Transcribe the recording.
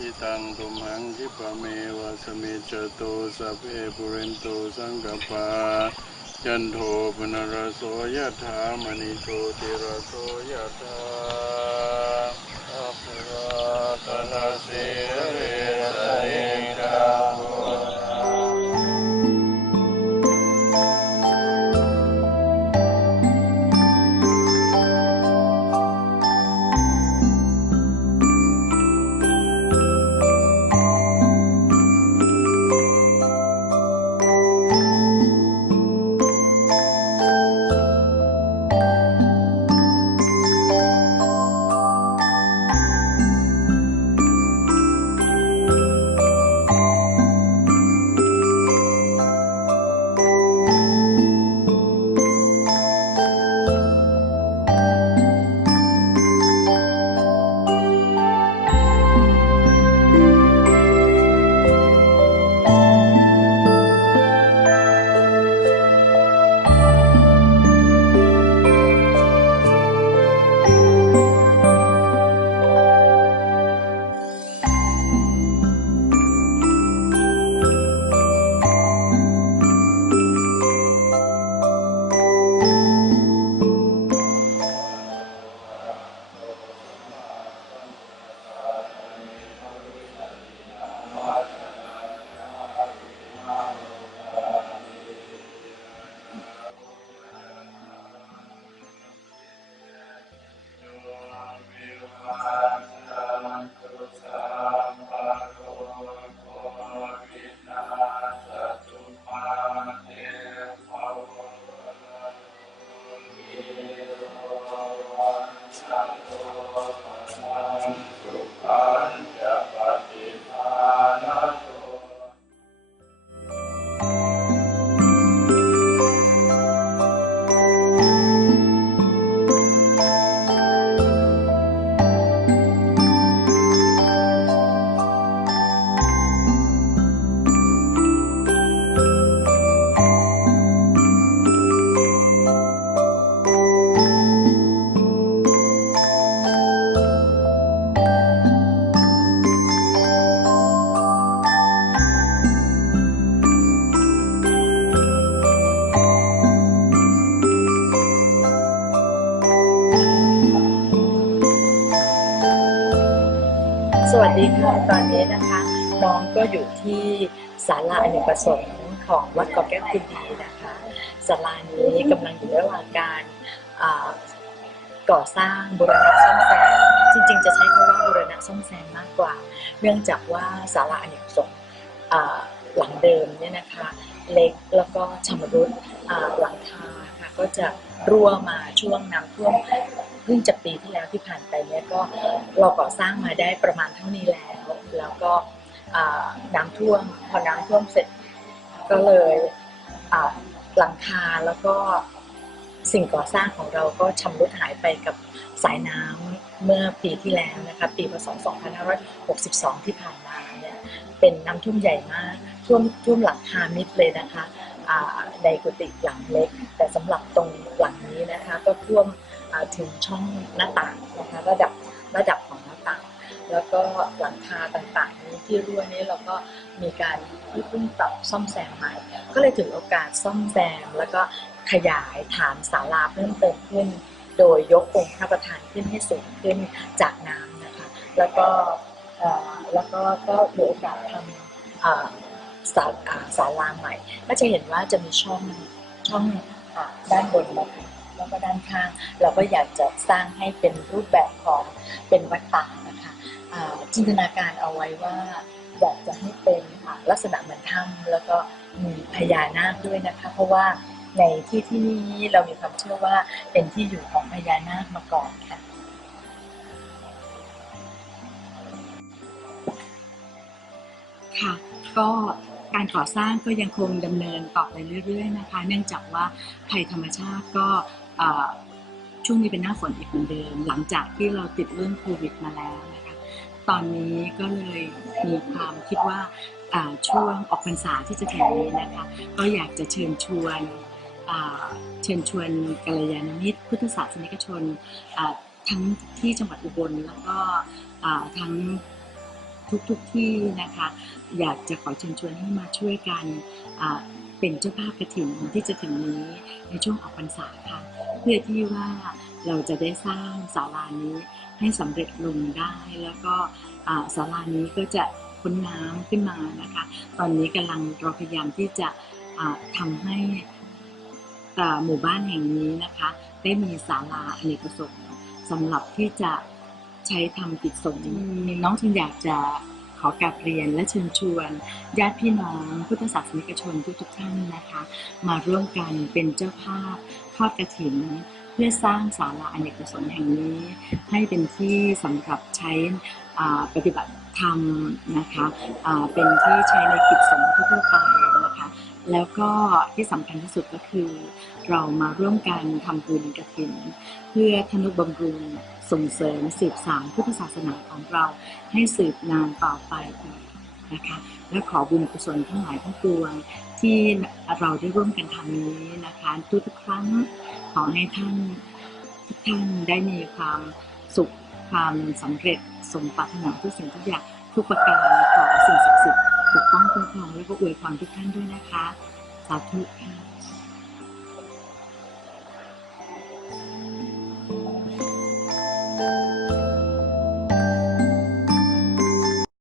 ทิตังตุมหังคิปะเมวะสมิจโตสัพเพปุเรนโตสังกปายันโทปนรโสยะถามณิโชติรโสยะถาอภิระตะเสีเรสะเอ ดีค่ะตอนนี้นะคะ น้องก็อยู่ที่ศาลาอเนกประสงค์ของวัดกาะแก้วคืนดีนะคะศาลานี้กำลังอยู่ระหว่างการก่อสร้างบูรณะซ่อมแซมจริงๆ จะใช้คำว่าบูรณะซ่อมแซมมากกว่า เนื่องจากว่าศาลาอเนกประสงค์หลังเดิมเนี่ยนะคะเล็กแล้วก็ชำรุดหลังคาค่ะก็จะรั่วมาช่วงน้ำท่วม เพิ่งจะปีที่แล้วที่ผ่านไปเนี่ยก็เราก่อสร้างมาได้ประมาณเท่านี้แล้ว แล้วก็น้ำท่วมพอน้ำท่วมเสร็จก็เลยหลังคาแล้วก็สิ่งก่อสร้างของเราก็ชำรุดหายไปกับสายน้ำเมื่อปีที่แล้วนะคะปีพศ 2562 ที่ผ่านมาเนี่ยเป็นน้ำท่วมใหญ่มากท่วมท่วมหลังคามิดเลยนะคะ ในกุฏิหลังเล็ก แต่สำหรับตรงหลังนี้นะคะก็ท่วมถึงช่องหน้าต่างนะคะระดับระดับของหน้าต่าง แล้วก็หลังคาต่างๆนี้ที่รั่วนี้เราก็มีการที่เพิ่งปรับซ่อมแซมใหม่ ก็เลยถือโอกาสซ่อมแซม แล้วก็ขยายฐานศาลาเพิ่มเติมขึ้น โดยยกองค์พระประธานขึ้นให้สูงขึ้นจากน้ำนะคะ แล้วก็แล้วก็ก็มีโอกาสทำ ศาลาศาลาใหม่ ก็จะเห็นว่าจะมีช่องช่องอด้านบนนะคะแล้วก็ด้านข้าง เราก็อยากจะสร้างให้เป็นรูปแบบของเป็นวัดป่านะคะจินตนาการเอาไว้ว่าอยากจะให้เป็นลักษณะเหมือนถ้ำแล้วก็มีพญานาคด้วยนะคะ เพราะว่าในที่ที่นี้เรามีความเชื่อว่าเป็นที่อยู่ของพญานาคมาก่อนค่ะค่ะก็ การก่อสร้างก็ยังคงดำเนินต่อไปเรื่อยๆนะคะเนื่องจากว่าภัยธรรมชาติก็ช่วงนี้เป็นหน้าฝนอีกเหมือนเดิม หลังจากที่เราติดเรื่องโควิดมาแล้วนะคะตอนนี้ก็เลยมีความคิดว่าช่วงออกพรรษาที่จะถึงนี้นะคะก็อยากจะเชิญชวนเชิญชวนกัลยาณมิตรพุทธศาสนิกชนทั้งที่จังหวัดอุบลแล้วก็ทั้ง ทุกๆทที่นะคะ อยากจะขอเชิญชวนให้มาช่วยกันเป็นเจ้าภาพกระถิ่นที่จะถึงนี้ในช่วงออกพรรษาค่ะ เพื่อที่ว่าเราจะได้สร้างศาลานี้ให้สำเร็จลงได้แล้วก็ศาลานี้ก็จะพ้นน้ำขึ้นมานะคะ ตอนนี้กำลังเราพยายามที่จะอ่าทำให้หมู่บ้านแห่งนี้นะคะ ได้มีศาลาอเนกประสงค์สำหรับที่จะ ใช้ทำกิจสงฆ์น้องจึงอยากจะขอกราบเรียนและเชิญชวนญาติพี่น้องพุทธศาสนิกชนทุกๆท่านนะคะ มาร่วมกันเป็นเจ้าภาพทอดกระถินเพื่อสร้างศาลาอเนกประสงค์แห่งนี้ ให้เป็นที่สำหรับใช้อ่าปฏิบัติธรรมนะคะอ่าเป็นที่ใช้ในกิจสงฆ์ทั่วๆไปนะคะแล้วก็ที่สำคัญที่สุดก็คือ เรามาร่วมกันทำบุญกระถินเพื่อทนุบำรุง ส่งเสริมสืบสานพุทธศาสนาของเราให้สืบนานต่อไปอีกนะคะและขอบุญกุศลทั้งหลายทั้งปวงที่เราได้ร่วมกันทำนี้นะคะทุกๆครั้งขอให้ท่านทุกท่านได้มีความสุขความสำเร็จสมปรารถนาทุกสิ่งทุกอย่างทุกประการขอสิ่งศักดิ์สิทธิ์ปกป้องคุ้มครองและก็อวยพรทุกท่านด้วยนะคะสาธุค่ะ